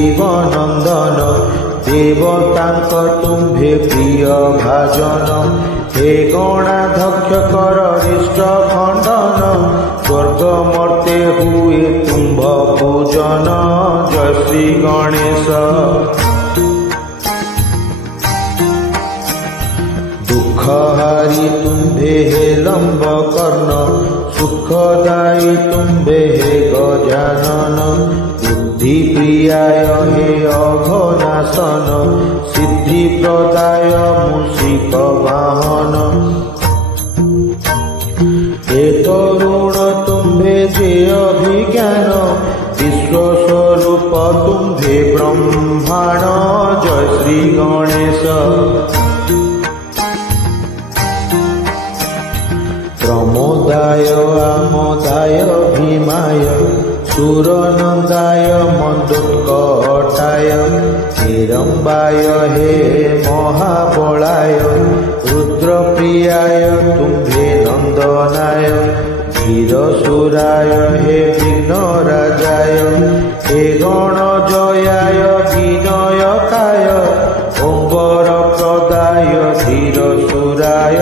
शिव नंदन देवतांक तुम्भे प्रिय भाजन हे गणाध्यक्ष कर रिष्ट खंडन स्वर्ग मर्ते हुए तुम्भ पूजन जय श्री गणेश। दुःखहारी तुम्भे हे लंब कर्ण सुखदायी तुम्भे हे गजानन बुद्धि प्रियाय हे अघनाशन सिद्धि प्रदाय मूषिक वाहन हे तरुण तुम्भे जे अभिज्ञान विश्वस्वरूप तुम्भे ब्रह्मांड जय श्री गणेश। प्रमोदाय आमोदाय भीमाय सुरनंदाय मंदोत्कटाय हिरंबाय हे महाबलाय रुद्रप्रियाय तुम्भे नंदनाय धीरसुराय हे विघ्नराजाय हे गणजयाय विनयकाय ओंकार प्रदाय धीरसुराय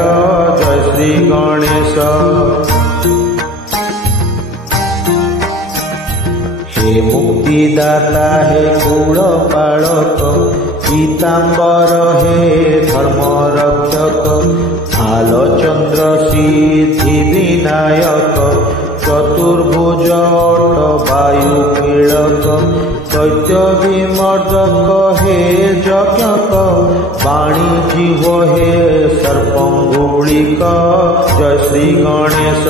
जय श्री गणेश। हे मुक्तिदाता हे कुलपालक पीताम्बर हे धर्मरक्षक भालचंद्र सिद्धि विनायक चतुर्भुज वायु कीलक दैत्य विमर्दक हे यज्ञक वाणी जीव हे सर्पंगुलिक जय श्री गणेश।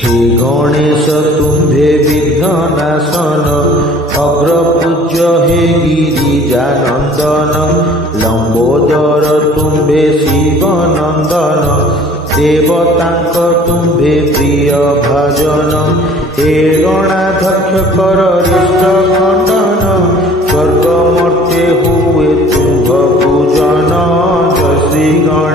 हे गणेश तुम्भे विघ्ननाशन अग्रपूज्य हे गिरिजानंदन लंबोदर तुम्भे शिव नंदन देवतांक तुम्भे प्रिय भाजन हे गणाध्यक्ष कर रिष्ट खंडन स्वर्ग मर्ते हुए तुम्भ पूजन जय श्री गणेश।